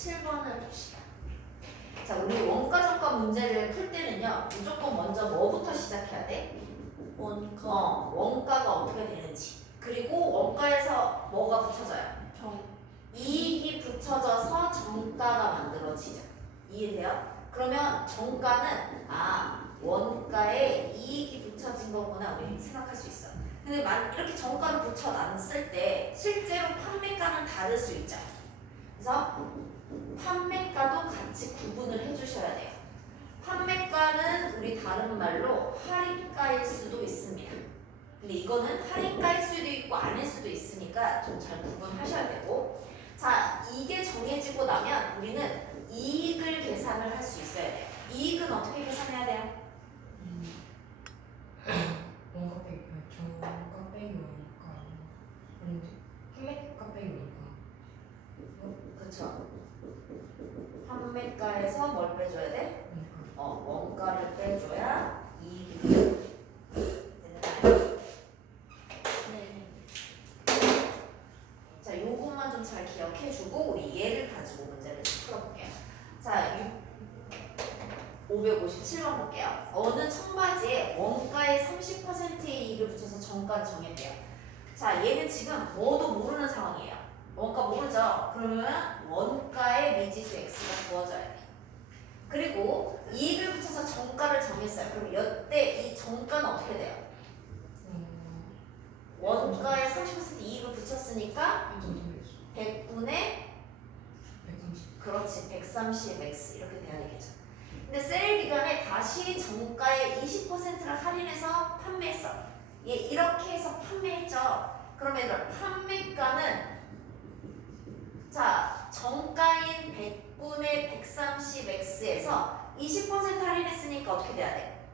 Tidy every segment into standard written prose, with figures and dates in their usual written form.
557번을 봅시다. 자, 우리 원가 정가 문제를 풀 때는요, 무조건 먼저 뭐부터 시작해야 돼? 원가가 어떻게 되는지. 그리고 원가에서 뭐가 붙여져요? 이익이 붙여져서 정가가 만들어지죠. 이해돼요? 그러면 정가는 원가에 이익이 붙여진 거구나 우리 생각할 수 있어. 근데 이렇게 정가를 붙여놨을 때 실제로 판매가는 다를 수 있죠. 그래서 판매가도 같이 구분을 해주셔야 돼요. 판매가는 우리 다른 말로 할인가일 수도 있습니다. 근데 이거는 할인가일 수도 있고 아닐 수도 있으니까 좀 잘 구분하셔야 되고, 자, 이게 정해지고 나면 우리는 이익을 계산을 할 수 있어야 돼요. 이익은 어떻게 계산해야 돼요? 원가 빼기 정가 빼기 원가 아닌데 판매가 빼기 원가. 그쵸? 판매가에서 뭘 빼줘야 돼? 원가를 빼줘야 이익이 되는. 자, 요것만 좀 잘 기억해주고 우리 얘를 가지고 문제를 좀 풀어볼게요. 자, 557번 볼게요. 어느 청바지에 원가의 30%의 이익을 붙여서 정가를 정했대요. 자, 얘는 지금 뭐도 모르는 상황이에요. 원가 모르죠? 그러면 원가의 미지수 x가 부어져야 돼. 그리고 이익을 붙여서 정가를 정했어요. 그럼 이때 이 정가는 어떻게 돼요? 원가의 30% 이익을 붙였으니까 100분의 130. 그렇지 130x 이렇게 돼야 되겠죠. 근데 세일 기간에 다시 정가의 20%를 할인해서 판매했어. 얘 이렇게 해서 판매했죠. 그러면 판매가는 자 정가인 100분의 130x에서 20% 할인했으니까 어떻게 돼야 돼?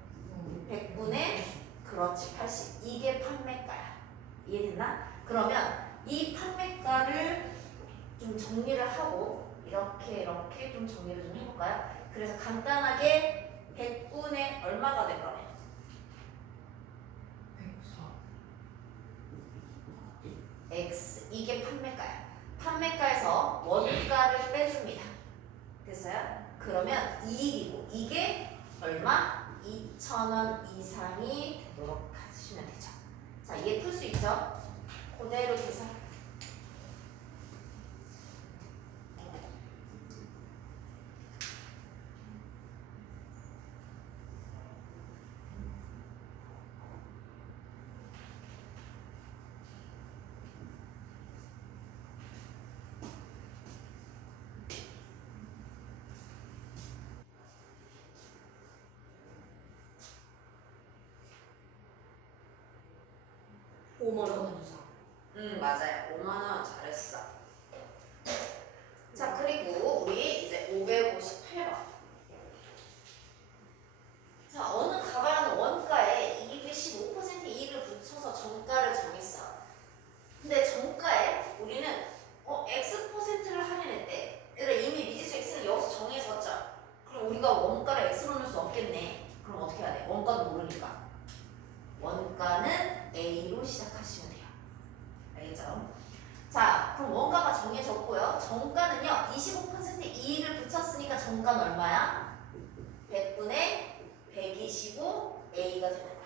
100분의 그렇지 80. 이게 판매가야. 이해됐나? 그러면 이 판매가를 좀 정리를 하고 이렇게 좀 정리를 좀 해볼까요? 그래서 간단하게 100분의 얼마가 될 거네? 104. x 이게 판매가야. 판매가에서 원가를 빼줍니다. 됐어요? 그러면 이익이고 이게 얼마? 2,000원 이상이 되도록 하시면 되죠. 자, 얘 풀 수 있죠? 그대로 계산. 맞아요. 5만원 잘했어. 자, 그리고 우리 이제 558번. 자, 어느 가방은 원가에 215% 이익을 붙여서 정가를 정했어. 근데 정가에 우리는 X%를 할인했대. 얘들아 이미 미지수 X는 여기서 정해졌죠. 그럼 우리가 원가를 X로 넣을 수 없겠네. 그럼 어떻게 해야 돼? 원가도 모르니까. 원가는 A로 시작하시면 돼요. 알겠죠? 자, 그럼 원가가 정해졌고요. 정가는요, 25% 이익을 붙였으니까 정가는 얼마야? 100분의 125 A가 되는 거야.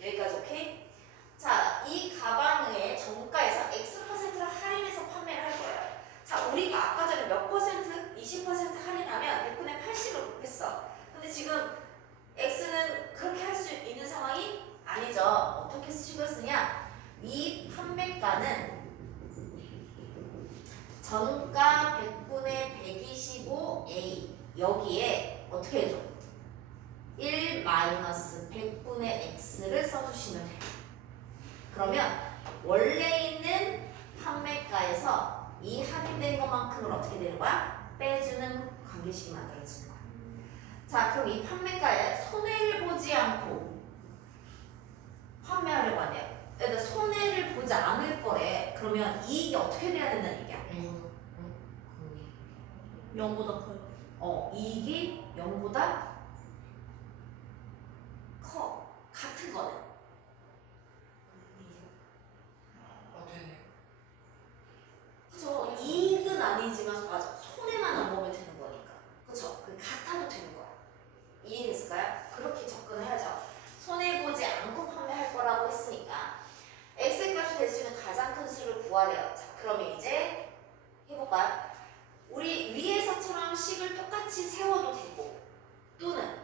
여기까지 오케이? 자, 이 가방의 정가에서 X%를 할인해서 판매를 할 거예요. 자, 우리가 아까 전에 몇 퍼센트? 20% 할인하면 100분의 80을 곱했어. 근데 지금 X는 그렇게 할 수 있는 상황이 아니죠. 어떻게 식을 쓰냐? 이 판매가는 정가 100분의 125A 여기에 어떻게 해줘? 1 마이너스 100분의 x를 써주시면 돼요. 그러면 원래 있는 판매가에서 이 할인된 것만큼을 어떻게 되는 거야? 빼주는 관계식이 만들어지는 거야. 자, 그럼 이 판매가에 손해를 보지 않고 판매하려고 하네요. 그러니까 손해를 보지 않을 거래. 그러면 이익이 어떻게 돼야 된다는 얘기야? 0보다 커요. 이익이 0보다 커. 같은 거는. 되네. 그쵸. 이익은 아니지만 맞아. 손해만 뭐하래요? 자, 그러면 이제 해볼까요? 우리 위에서처럼 식을 똑같이 세워도 되고 또는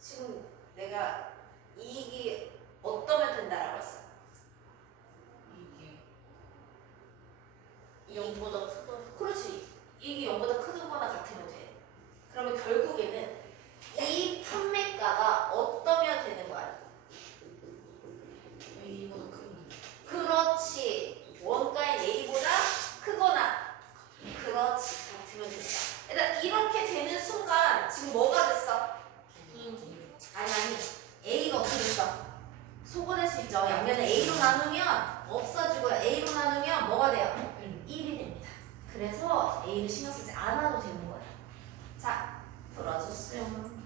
지금 내가 이익이 어떠면 된다라고 했어? 이게 0보다 크다. 그렇지. 이익이 0보다 크거나 같으면 돼. 그러면 결국에는 이 판매가가 어떠면 되는 거야? A보다 큰 그렇지. 원가인 A보다 크거나 그렇지. 같으면 된다. 일단 이렇게 되는 순간 지금 뭐가 됐어? 아니 A가 어떻게 됐어? 소거될 수 있죠. 양면을 A로 나누면 없어지고요. A로 나누면 뭐가 돼요? 1이 됩니다. 그래서 A를 신경 쓰지 않아도 되는 거예요. 자, 풀어주세요.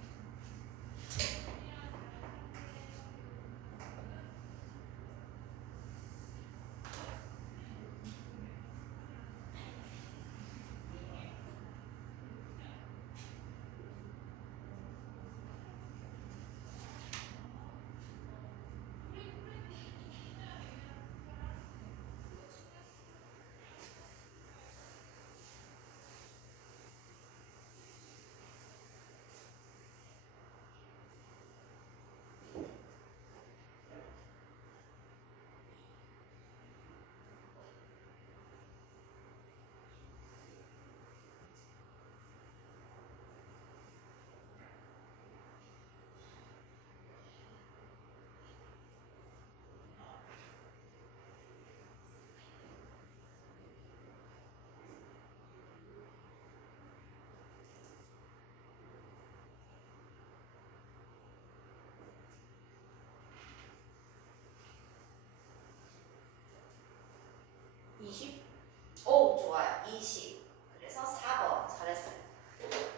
오, 좋아요. 20. 그래서 4번 잘했어요.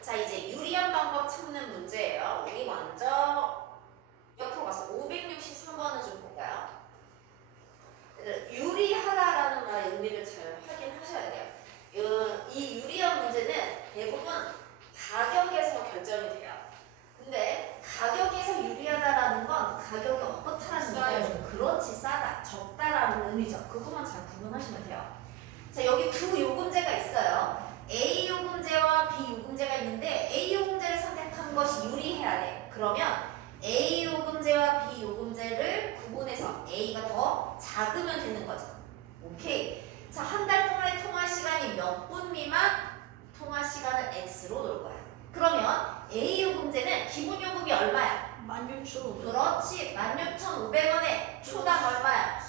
자, 이제 유리한 방법 찾는 문제예요. 우리 먼저 옆으로 가서 563번을 좀 볼까요? 유리하다라는 말의 의미를 잘 확인하셔야 돼요. 이 유리한 문제는 대부분 가격에서 결정이 돼요. 근데 가격에서 유리하다라는 건 가격이 어떻다라는 거예요. 그렇지, 싸다, 적다라는 의미죠. 그것만 잘 구분하시면 돼요. 자, 여기 두 요금제가 있어요. A 요금제와 B 요금제가 있는데 A 요금제를 선택한 것이 유리해야 돼. 그러면 A 요금제와 B 요금제를 구분해서 A가 더 작으면 되는 거죠. 오케이. 자, 한 달 동안의 통화 시간이 몇 분 미만? 통화 시간을 X로 놓을 거야. 그러면 A 요금제는 기본 요금이 얼마야? 16,500원. 그렇지. 16,500원에 초당 얼마야?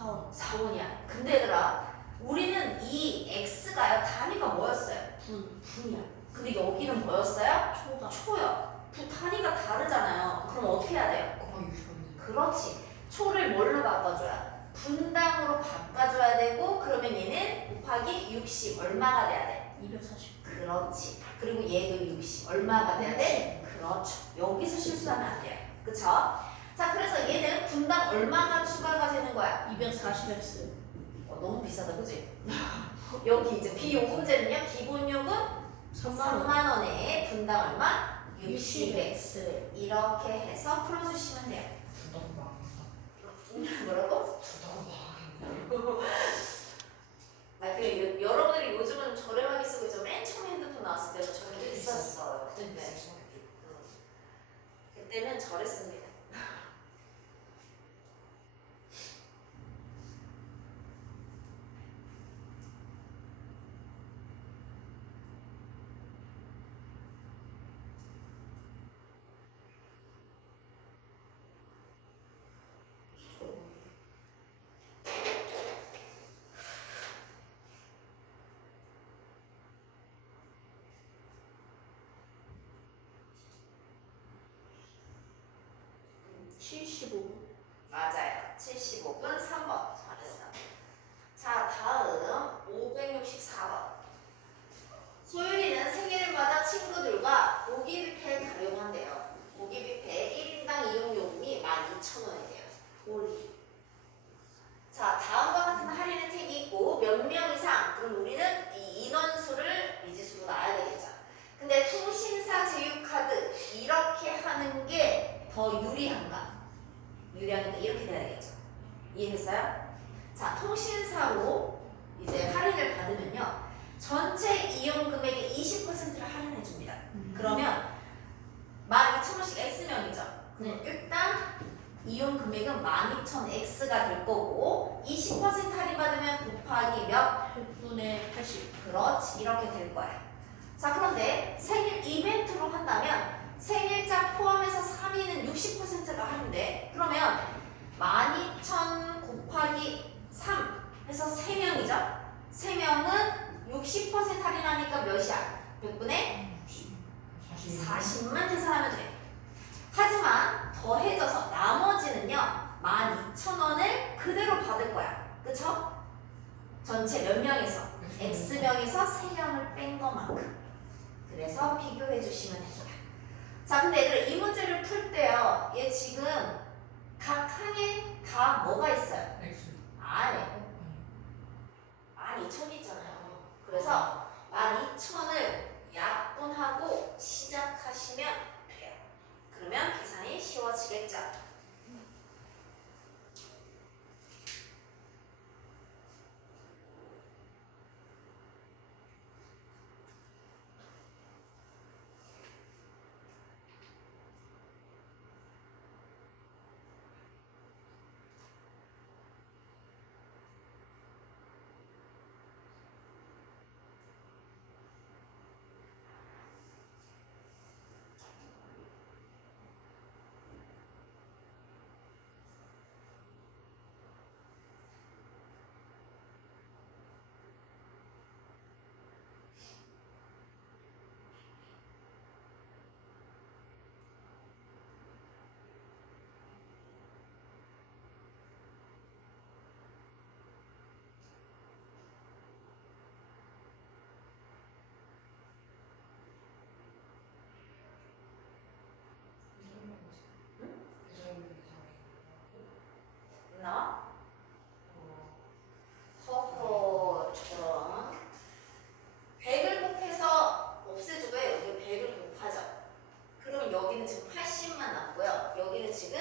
4원. 4원이야. 근데 얘들아, 우리는 이 X가요, 단위가 뭐였어요? 분이야. 근데 여기는 뭐였어요? 초다. 초요. 단위가 다르잖아요. 그럼 어떻게 해야 돼요? 곱하기 60원. 그렇지. 초를 뭘로 바꿔줘야? 분당으로 바꿔줘야 되고, 그러면 얘는 곱하기 60 얼마가 돼야 돼? 240. 그렇지. 그리고 얘도 60 얼마가 돼야 돼? 그렇죠. 여기서 실수하면 안 돼요. 그쵸? 자, 그래서 얘는 분당 얼마가 추가가 되는 거야? 240X. 너무 비싸다, 그치? 여기 이제 비요금제는요, 기본 요금 3만 원에 분당 얼마? 60x. 이렇게 해서 풀어주시면 돼요. 두덕 망했다. 뭐라고? 두덕 망했네. 아, 그 여러분들이 요즘은 저렴하게 쓰고 있죠. 맨 처음에 핸드폰 나왔을 때는 저렴하게 비쌌어요. 그때. 그때는 저랬습니다. 맞아요. 75분 3번. 잘했어. 자, 다음 564번. 소율이는 생일을 맞아 친구들과 고기 뷔페에 가려고 한대요. 고기 뷔페 1인당 이용 요금이 12,000원이래요. 자, 다음과 같은 할인 혜택이 있고 몇 명 이상. 그럼 우리는 이 인원수를 미지수로 놔야 되겠죠. 근데 통신사 제휴카드 이렇게 하는 게 더 유리한가? 이해됐어요? 자, 통신사로 이제 할인을 받으면요. 전체 이용 금액의 20%를 할인해 줍니다. 그러면 12,000원씩 X명이죠. 네. 일단 이용 금액은 12,000X가 될 거고 20% 할인받으면 곱하기 몇? 100분의 80. 그렇지. 이렇게 될 거야. 자, 그런데 생일 이벤트로 한다면 생일자 포함해서 3위는 60%가 할인돼. 그러면 12,000 곱하기 3 해서 3명이죠. 3명은 60% 할인하니까 몇이야? 100분의 40만 계산하면 돼. 하지만 더해져서 나머지는요 12,000원을 그대로 받을 거야. 그쵸? 전체 몇 명에서? X명에서 3명을 뺀 것만큼. 그래서 비교해 주시면 됩니다. 자, 근데 얘들아 이 문제를 풀 때요 얘 지금 각 칸에 다 뭐가 있어요? 아래 12,000 있잖아요. 그래서 12,000을 약분하고 시작하시면 돼요. 그러면 계산이 쉬워지겠죠. 나 허허처럼 100을 곱해서 없애주고요. 여기 100을 곱하죠. 그러면 여기는 지금 80만 남고요. 여기는 지금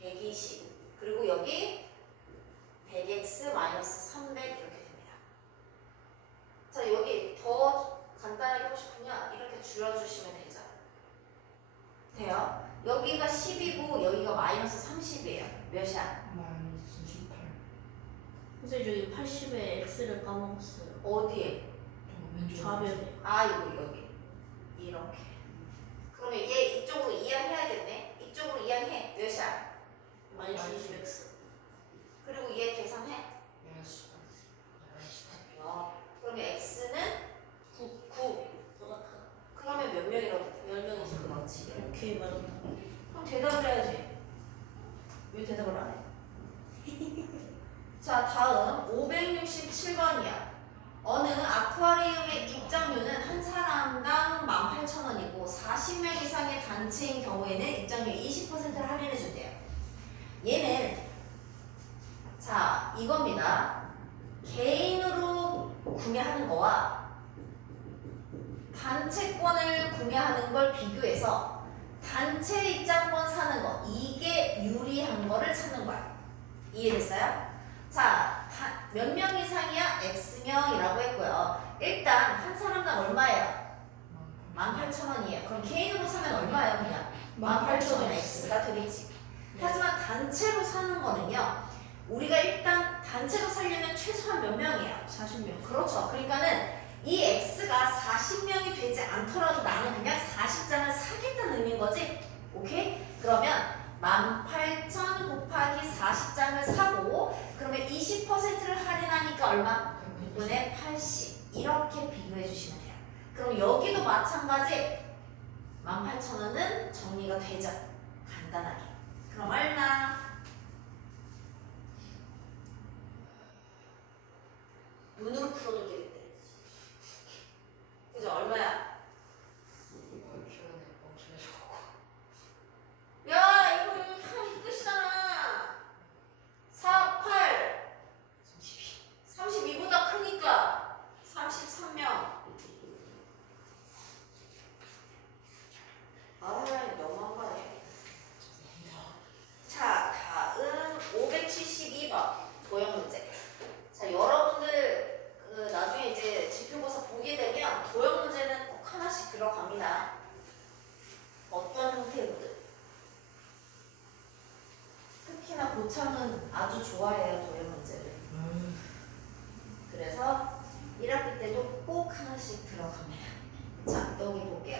120 그리고 여기 100x 마이너스 300 이렇게 됩니다. 자, 여기 더 간단하게 하고 싶으면 이렇게 줄여주시면 되죠. 돼요? 여기가 10이고 여기가 마이너스 30이에요. 몇이야? 선생님 저기 80에 X를 까먹었어요. 어디에? 좌변에. 아이고 여기 이렇게. 그러면 얘 이쪽으로 이항해야겠네. 이쪽으로 이항해. 몇이야? 마이너스 20X. 그리고 얘 계산해. 그러면 x는 9. 그러면 몇 명이라고? 10명이서. 그렇지. 오케이 맞았다. 그럼 대답을 해야지. 왜 대답을 안 해? 자, 다음 567번이야. 어느 아쿠아리움의 입장료는 한 사람당 18,000원이고 40명 이상의 단체인 경우에는 입장료 20%를 할인해 준대요. 얘는 자, 이겁니다. 개인으로 구매하는 거와 단체권을 구매하는 걸 비교해서 단체 입장권 사는 거 이게 유리한 거를 찾는 거야. 이해됐어요? 자, 몇 명 이상이야? X명이라고 했고요. 일단 한 사람당 얼마예요? 18,000원이에요. 그럼 개인으로 사면 얼마예요? 그냥 18,000원 X가 되겠지. 하지만 단체로 사는 거는요. 우리가 일단 단체로 살려면 최소한 몇 명이에요? 40명. 그렇죠. 그러니까는 이 X가 40명이 되지 않더라도 나는 그냥 40장을 사겠다는 의미인 거지. 오케이? 그러면 18,000 곱하기 40장을 사고 그러면 20%를 할인하니까 얼마? 6분의 80 이렇게 비교해 주시면 돼요. 그럼 여기도 마찬가지 18,000원은 정리가 되죠. 간단하게. 그럼 얼마? 눈으로 풀어도 되겠대. 그죠? 얼마야? 야, 이거 한 끝이잖아. 4, 8, 32보다 크니까 33명. 아, 너무한 거네. 자, 다음 572번. 모창은 아주 좋아해요, 도형 문제를. 그래서 1학기 때도 꼭 하나씩 들어갑니다. 자, 여기 볼게요.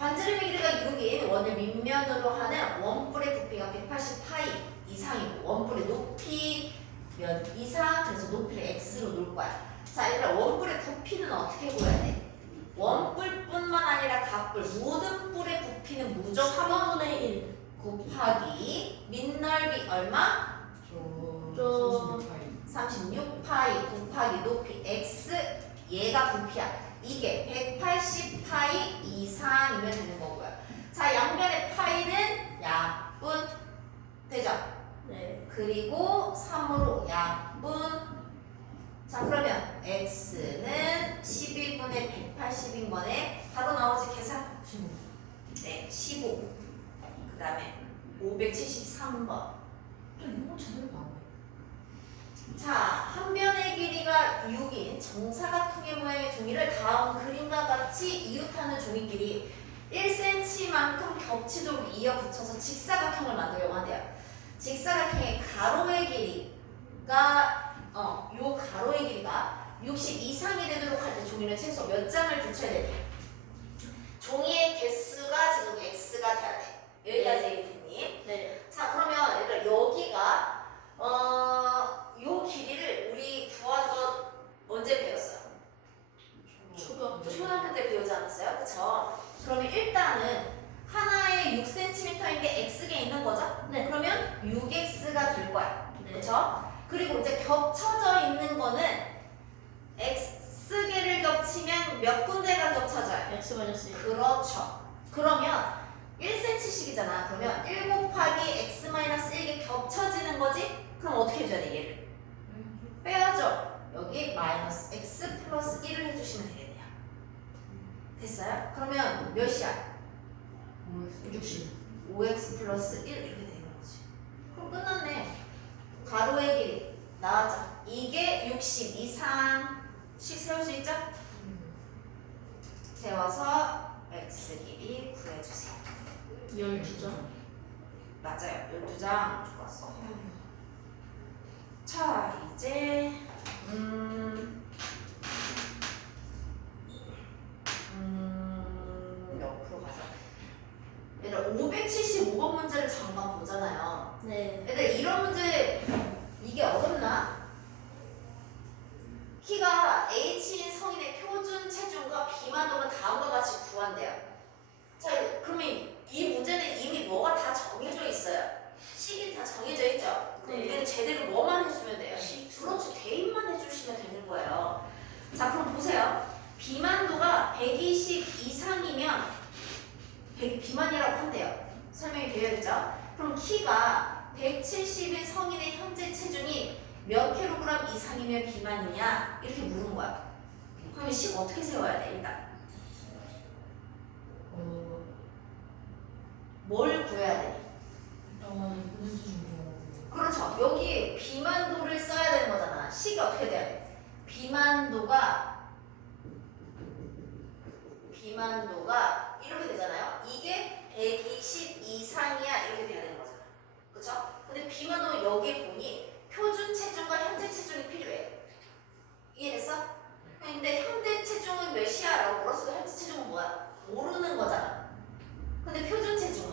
반지름의 길이가 6인 원을 밑면으로 하는 원뿔의 부피가 180파이 이상이고 원뿔의 높이 몇 이상, 그래서 높이를 x로 놓을 거야. 자, 얘들아, 원뿔의 부피는 어떻게 구해야 돼? 원뿔뿐만 아니라 각뿔 모든 뿔의 부피는 무조건 3분의 1. 곱하기 밑넓이 얼마? 저 36파이 곱하기 높이 x, 얘가 부피야. 이게 180파이 이상이면 되는 거고요. 자, 양변의 파이는 약분 되죠? 네. 그리고 3으로 약분. 자, 그러면 x는 11분의 180인 거네. 바로 나오지, 계산? 네, 15. 그 다음에 573번. 이거 제대로 나오네. 자, 한 변의 길이가 6인 정사각형의 모양의 종이를 다음 그림과 같이 이웃하는 종이끼리 1cm만큼 겹치도록 이어 붙여서 직사각형을 만들려고 한대요. 직사각형의 가로의 길이가 요 가로의 길이가 60 이상이 되도록 할 때 종이는 최소 몇 장을 붙여야 돼? 종이의 개수가 지금 x가 돼야 돼. 여기까지 얘기했니? 네. 자, 그러면 얘들아, 여기가 요 길이를 우리 구한 거 언제 배웠어요? 초등학교 때 배우지 않았어요? 그쵸? 그러면 일단은 하나에 6cm인 게 x개 있는 거죠? 네. 그러면 6x가 될 거야. 네. 그쵸? 그리고 이제 겹쳐져 있는 거는 x개를 겹치면 몇 군데가 겹쳐져요? x 마이너스 1. 그렇죠. 그러면 1cm씩이잖아. 그러면 1 곱하기 x-1이 겹쳐지는 거지? 그럼 어떻게 해줘야 돼, 얘를? 빼야죠. 여기 마이너스 x 플러스 1을 해주시면 되겠네요. 됐어요? 그러면 몇이야? 60. 5x 플러스 1 이렇게 되는 거지. 그럼 끝났네. 가로의 길이 나왔죠. 이게 60 이상씩 세울 수 있죠? 세워서 x 길이 구해주세요. 12장. 맞아요. 12장 좋았어. 자, 이제 옆으로 가자. 얘들 575번 문제를 잠깐 보잖아요. 네. 얘들 이런 문제 이게 어렵나? 키가 h인 성인의 표준 체중과 비만도는 다음과 같이 구한대요. 자, 그러면 이 문제는 이미 뭐가 다 정해져 있어요. 식이 다 정해져 있죠. 그럼 네. 우리는 제대로 뭐만 해주면 돼요? 그렇죠. 대입만 해주시면 되는 거예요. 자, 그럼 보세요. 비만도가 120 이상이면 비만이라고 한대요. 설명이 되어 있죠. 그럼 키가 170인 성인의 현재 체중이 몇 킬로그램 이상이면 비만이냐? 이렇게 물은 거야. 그러면 식 어떻게 세워야 돼, 일단? 뭘 구해야 돼? 그렇죠. 여기 비만도를 써야 되는 거잖아. 식이 어떻게 돼야 돼? 비만도가 이렇게 되잖아요. 이게 120 이상이야 이렇게 돼야 되는 거잖아. 그렇죠? 근데 비만도 여기 보니 표준 체중과 현재 체중이 필요해. 이해됐어? 근데 현재 체중은 몇이야? 라고 물었어도 현재 체중은 뭐야? 모르는 거잖아. 근데 표준 체중은?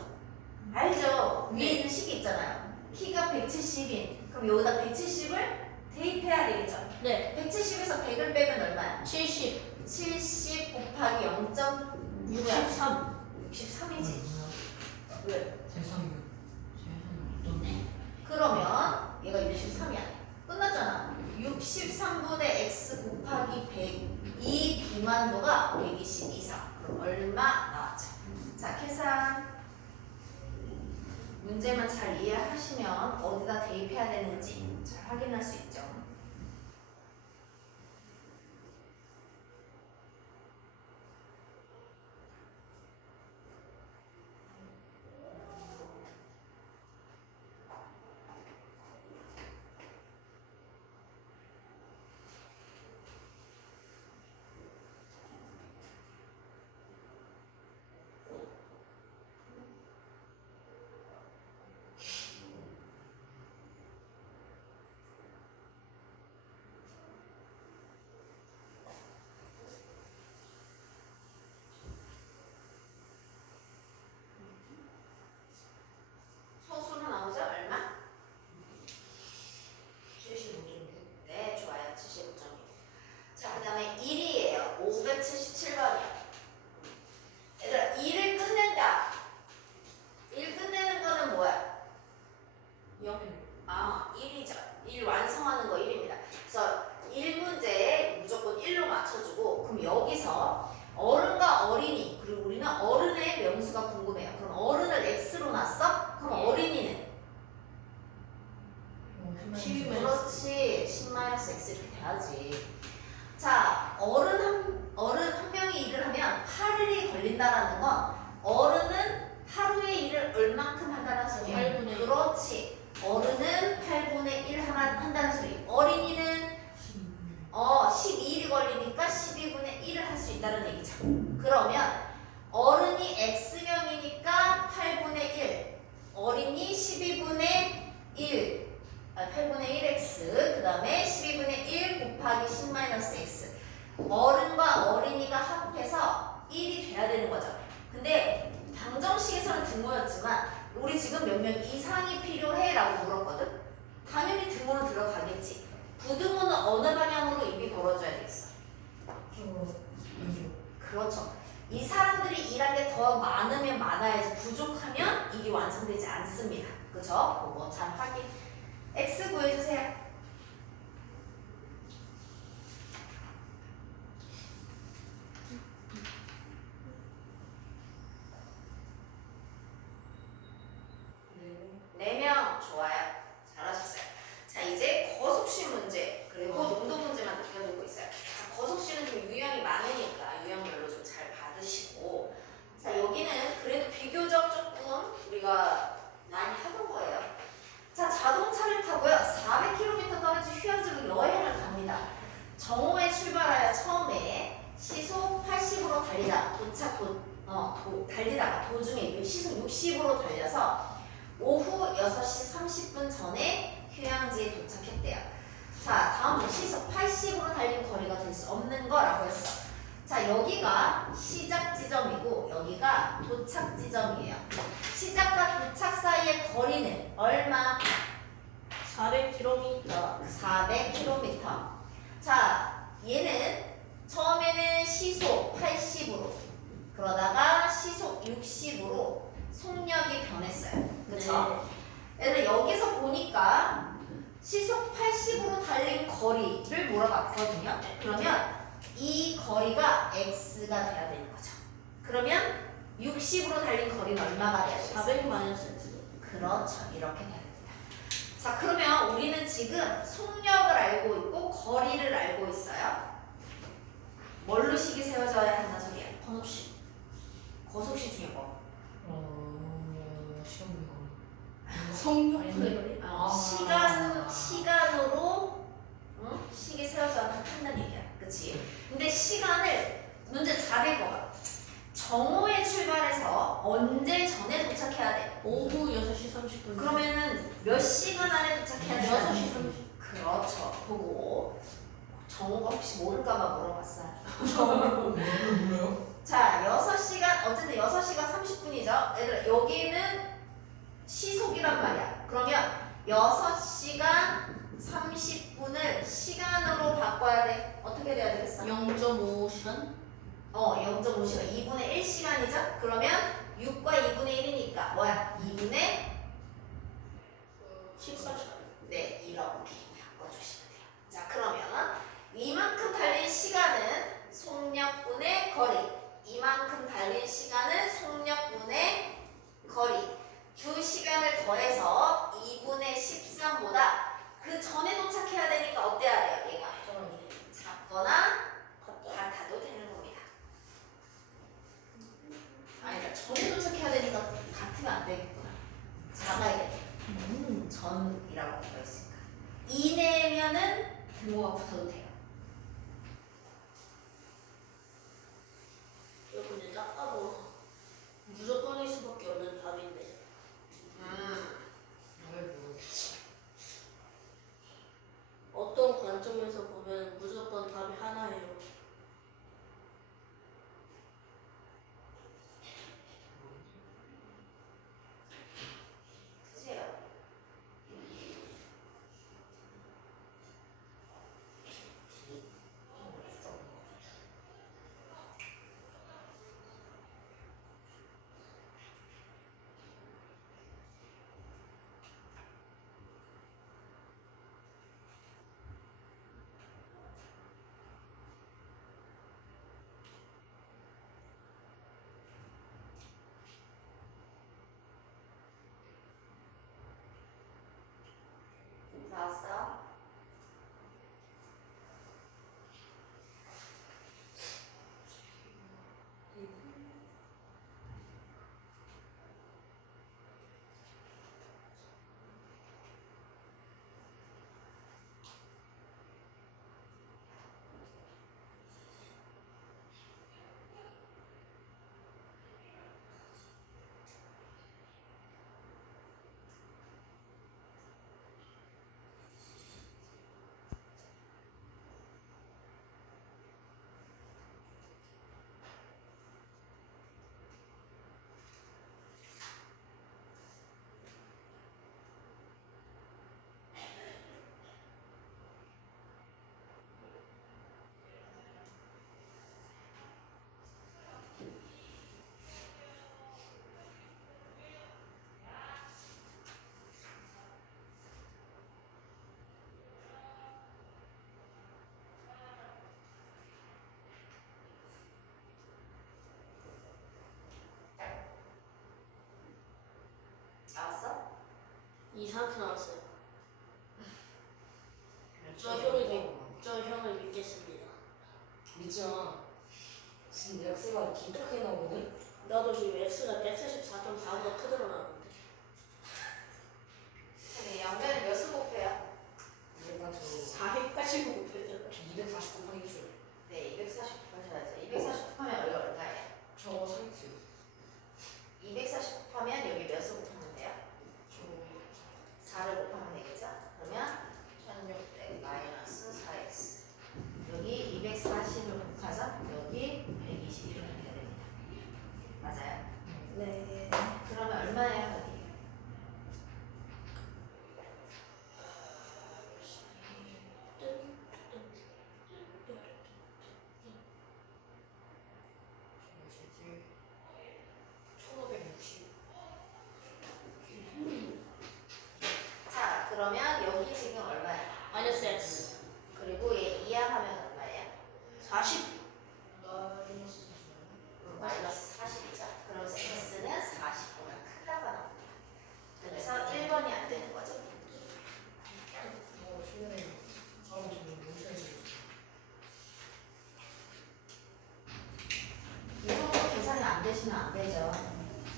알죠? 위에 있는 식이 있잖아요. 키가 170인. 그럼 여기다 170을 대입해야 되겠죠? 네. 170에서 100을 빼면 얼마야? 70. 70 곱하기 0.63. 63이지. 왜? 그러면 얘가 63이야. 끝났잖아. 63분의 x 곱하기 100. 이 비만도가 120 이상. 그럼 얼마 나왔죠? 자, 계산. 문제만 잘 이해하시면 어디다 대입해야 되는지 잘 확인할 수 있죠. 달린다라는 건 어른은 하루에 일을 얼만큼 한다는 소리야? 8분의 1. 그렇지. 어른은 8분의 1 한다는 소리. 어린이는 12일이 걸리니까 12분의 1을 할 수 있다는 얘기죠. 그러면 어른이 X명이니까 8분의 1, 어린이 12분의 1, 8분의 1X, 그 다음에 12분의 1 곱하기 10-X. 어른과 어린이가 합해서 1이 돼야 되는 거죠. 근데 방정식에서는 등호였지만 우리 지금 몇 명 이상이 필요해? 라고 물었거든? 당연히 등호는 들어가겠지. 부등호는 어느 방향으로 입이 벌어져야 되겠어? 그렇죠. 이 사람들이 일한 게 더 많으면 많아야지 부족하면 일이 완성되지 않습니다. 그죠? 그거 잘 확인. X 구해주세요. 네 명 좋아요. 잘하셨어요. 자, 이제 거속시 문제 그리고 농도 문제만 남겨두고 있어요. 자, 거속시는 좀 유형이 많으니까 유형별로 좀 잘 받으시고, 자, 여기는 그래도 비교적 조금 우리가 많이 하던 거예요. 자, 자동차를 타고요 400km 떨어진 휴양지로 여행을 갑니다. 정오에 출발하여 처음에 시속 80으로 달리다가 도중에 시속 60으로 달려서 오후 6시 30분 전에 휴양지에 도착했대요. 자, 다음은 시속 80으로 달린 거리가 될 수 없는 거라고 했어. 자, 여기가 시작 지점이고 여기가 도착 지점이에요. 시작과 도착 사이의 거리는 얼마? 400km. 400km. 자, 얘는 처음에는 시속 80으로 그러다가 시속 60으로 속력이 변했어요. 그쵸? 얘들 여기서 보니까 시속 80으로 달린 거리를 물어봤거든요. 그러면 이 거리가 x가 돼야 되는 거죠. 그러면 60으로 달린 거리는 얼마가 돼야 되겠어요? 400-x. 그렇죠. 이렇게 돼야 됩니다. 자, 그러면 우리는 지금 속력을 알고 있고 거리를 알고 있어요. 뭘로 식이 세워져야 한다는 소리야? 거속시. 거속시 중에 뭐? 시간 문제. 성력분의 거리. 시간으로 식이 세워져야 한다는 얘기야. 그치? 근데 시간을 문제 잘 읽어봐. 정오에 출발해서 언제 전에 도착해야 돼? 오후 6시 30분. 그러면은 몇 시간 안에 도착해야 돼? 6시 30분. 그렇죠. 보고 정오가 혹시 모를까봐 물어봤어요. 뭐예요? 자, 6시간, 어쨌든 6시간 30분이죠. 얘들아, 여기는 시속이란 말이야. 그러면 6시간 30분을 시간으로 바꿔야 돼. 어떻게 돼야 되겠어? 0.5시간? 0.5시간. 2분의 1시간이죠? 그러면 6과 2분의 1이니까 뭐야? 2분의 14시간. 네, 이렇게 바꿔주시면 돼요. 자, 그러면 이만큼 달린 시간은 속력분의 거리, 이만큼 달린 시간은 속력분의 거리. 두 시간을 더해서 2분의 13보다 그 전에 도착해야 되니까 어때야 돼요? 얘가 작거나 같아도 되는 겁니다. 아니다, 전에 도착해야 되니까 같으면 안 되겠구나. 작아야겠다. 전이라고 되어 있으니까. 이내면은 등호가 붙어도 돼요. 이거 근데 딱 봐도 무조건일 수밖에 없는 답인데. 어떤 관점에서 보면 무조건 답이 하나예요. 보세요. 이상하게 나왔어요. 저 형을 믿겠습니다. 믿지 마. 지금 X가 기특하게 나오거든? 나도 지금 X가 144.4보다 크더라 나왔는데. 네, 양변을 몇을 곱해요? 내가 저 489 곱했잖아. 240 곱하기 줄. 네, 240 곱하셔야죠. 240 곱하면 여기가 얼마예요? 저거 상수. 240 곱하면 여기 몇을 곱하면 돼요? 저 4를 곱하면 되겠죠? 그러면 1600 마이너스 4x 여기 240을 곱하자. 여기 121을 해야 됩니다. 맞아요? 네. 그러면 얼마예요? 여기? 몇이지? 1560. 자, 그러면 여기 지금 얼마예요? 마이너스 X. 그리고 얘 이항하면 얼마예요? 40. 마이너스 마이너스 40이죠. 그러면서 x는 40보다 크다가 나옵니다. 그래서 1번이 안 되는 거죠. 최근에 사람이 좀 뭉쳐지고 이 정도 계산이 안 되시면 안 되죠.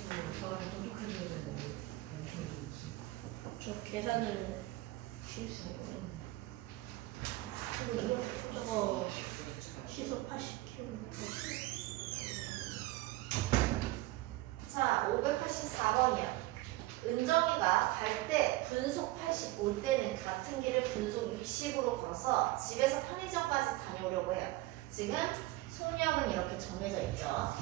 사람이 똑똑해져야 되는데 뭉쳐지고 있어. 저 계산을 실수했거든. 저거 시속 80km. 자, 584번이요. 은정이가 갈 때 분속 80 올 때는 같은 길을 분속 60으로 걸어서 집에서 편의점까지 다녀오려고 해요. 지금 속력은 이렇게 정해져 있죠.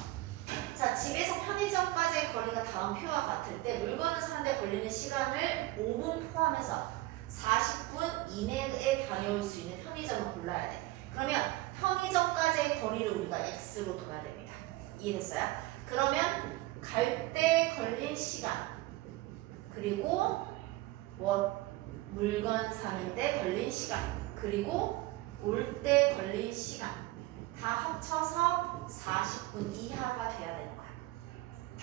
자, 집에서 편의점까지의 거리가 다음 표와 같을 때 물건을 사는데 걸리는 시간을 5분 포함해서 40분 이내에 다녀올 수 있는 편의점을 골라야 돼. 그러면 편의점까지의 거리를 우리가 x로 둬야 됩니다. 이해됐어요? 그러면 갈 때 걸린 시간 그리고 물건 사는데 걸린 시간 그리고 올 때 걸린 시간 다 합쳐서 40분 이하가 돼야 되는 거야.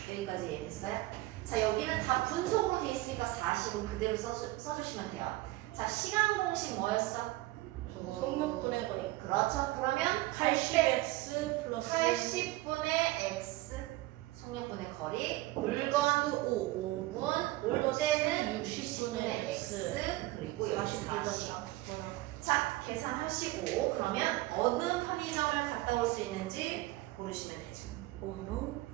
여기까지 이해됐어요? 자, 여기는 다 분속으로 돼 있으니까 40은 그대로 써주시면 돼요. 자, 시간 공식 뭐였어? 속력분의 거리. 그렇죠. 그러면 갈 때 80x 플러스 80분의 x 속력분의 거리 물건 5분 올 때는 60분의 x 그리고 여기 40. 40분이다. 자, 계산하시고 그러면 어느 편의점을 갔다 올 수 있는지 고르시면 되죠. 오노.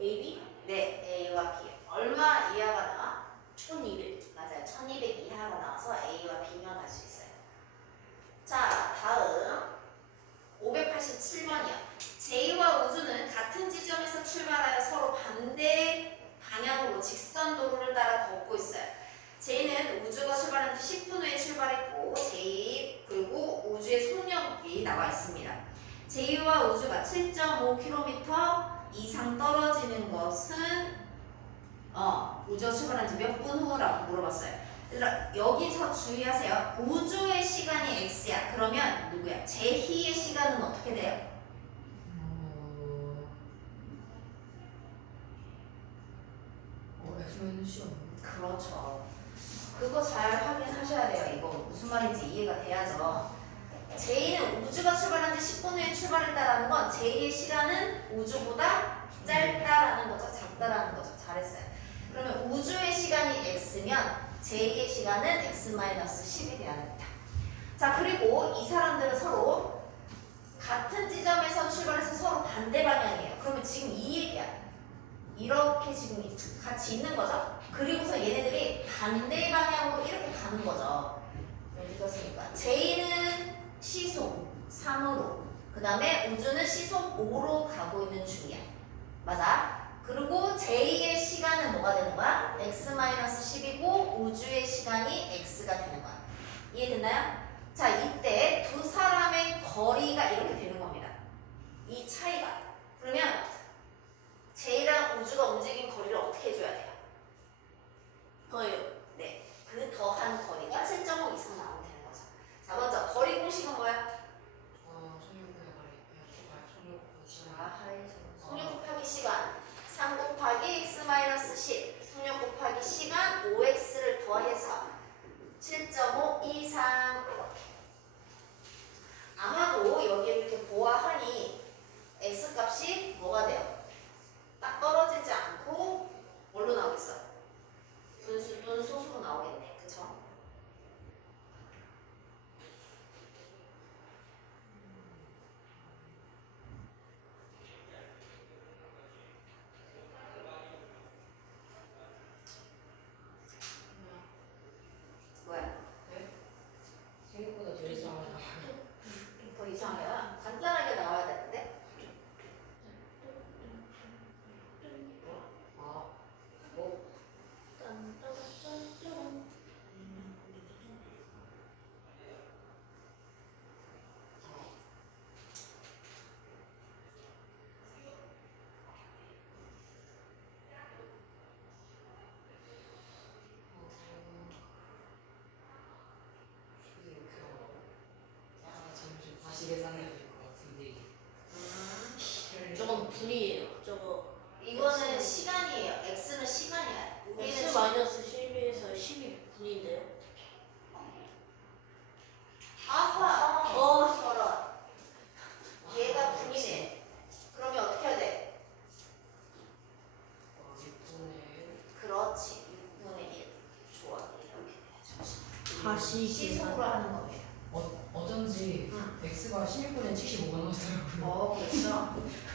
AB 네, A와 B 얼마 이하가 나와? 1200. 맞아요. 1200 이하가 나와서 A와 B만 갈 수 있어요. 자, 다음 587번이요. J와 우주는 같은 지점에서 출발하여 서로 반대 방향으로 직선 도로를 따라 걷고 있어요. J는 우주가 출발한 지 10분 후에 출발했고 J 그리고 우주의 속력이 나와 있습니다. J와 우주가 7.5km 이상 떨어지는 것은 우주가 출발한 지 몇 분 후라고 물어봤어요. 여기서 주의하세요. 우주의 시간이 x야. 그러면 누구야? 제희의 시간은 어떻게 돼요? X는 시간. 그렇죠. 그거 잘 확인하셔야 돼요. 이거 무슨 말인지 이해가 돼야죠. 제이는 우주가 출발한 지 10분 후에 출발했다라는 건 제이의 시간은 우주보다 짧다라는 거죠. 작다라는 거죠. 잘했어요. 그러면 우주의 시간이 x면 제이의 시간은 x-10이 돼야 그리고 이 사람들은 서로 같은 지점에서 출발해서 서로 반대 방향이에요. 그러면 지금 이 얘기야. 이렇게 지금 같이 있는 거죠. 그리고서 얘네들이 반대 방향으로 이렇게 가는 거죠. 읽었으니까 J는 시속 3으로, 그 다음에 우주는 시속 5로 가고 있는 중이야. 맞아? 그리고 J의 시간은 뭐가 되는 거야? x-10이고 우주의 시간이 x가 되는 거야. 이해됐나요? 자, 이때 두 사람의 거리가 이렇게 되는 겁니다. 이 차이가. 그러면 J랑 우주가 움직인 거리를 어떻게 해줘야 돼요? 더요. 네, 그 더한 거리가 7.5 이상 나오면 되는 거죠. 자, 먼저 거리 공식은 뭐야? 손육분의 거리. 손육분 속력 곱하기 시간 3 곱하기 x-10 속력 곱하기 시간 5x를 더해서 7.5 이상. 아마도 여기 이렇게 보아하니 x값이 뭐가 돼요? 딱 떨어지지 않고 뭘로 나오겠어? 분수 또는 소수로 나오겠네. 그쵸? 뭐야? 생각보다 되게 이상하다. 더 이상해요. 간단하게 나와야 되는데. 아, 딴따라딴따란. 잠시 다시 계산해야 될 것 같은데. 저건 분이에요. 저거 이거는 시간이에요. x는 시간이야. 우리는 x 마이너스 12에서 10이 분인데요. 아하. 어. 저런. 얘가 분이네. 그러면 어떻게 해야 돼? 6분의 그렇지. 6분의 1. 좋아. 이렇게 돼야지. 다시 시속으로 하는 겁니다. 어쩐지 x가 16분의 75가 나왔더라고요. 그렇죠.